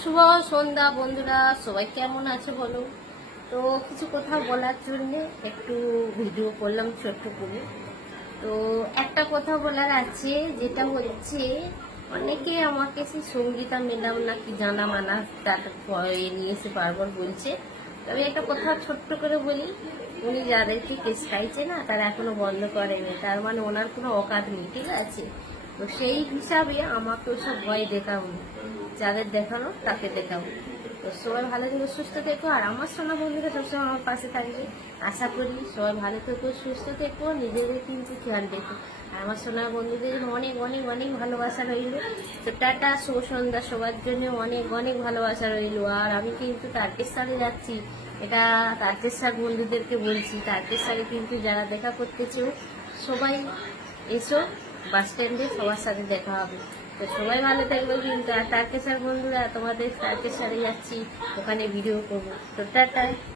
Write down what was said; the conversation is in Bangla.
শুভ সন্ধ্যা বন্ধুরা, সবাই কেমন আছে বলো। তো কিছু কথা বলার জন্য একটু ভিডিও করলাম ছোট্ট করে। তো একটা কথা বলার আছে, যেটা হচ্ছে অনেকে আমাকে সেই সঙ্গীতা ম্যাডাম নাকি জানা মানা তার নিয়ে এসে বারবার বলছে। তবে একটা কথা ছোট্ট করে বলি, উনি যাদেরকে কেস খাইছে না তারা এখনো বন্ধ করেনি, তার মানে ওনার কোনো অকাত নেই, ঠিক আছে। তো সেই হিসাবে আমাকে ওসব ভয় দেখাবো, যাদের দেখানো তাকে দেখাবো। তো সবাই ভালো থেকো, সুস্থ থেকো, আর আমার সোনা বন্ধুরা সবসময় আমার পাশে থাকবে। আশা করি সবাই ভালো থেকো, সুস্থ থেকো, নিজেদের কিন্তু খেয়াল রেখো। আর আমার সোনা বন্ধুদের অনেক অনেক অনেক ভালোবাসা রইল। তো টাটা, শুভ সন্ধ্যা, সবার জন্য অনেক অনেক ভালোবাসা রইল। আর আমি কিন্তু তারকেশ্বরে যাচ্ছি, এটা তারকেশ্বর বন্ধুদেরকে বলছি। তারকেশ্বরে কিন্তু যারা দেখা করতে চেও সবাই এসো, বাস স্ট্যান্ডে সবার সাথে দেখা হবে। তো সবাই ভালো থাকবে কিন্তু। আর তারকেশ্বর বন্ধুরা, তোমাদের তারকেশ্বরে যাচ্ছি, ওখানে ভিডিও করবো। তো টাটা।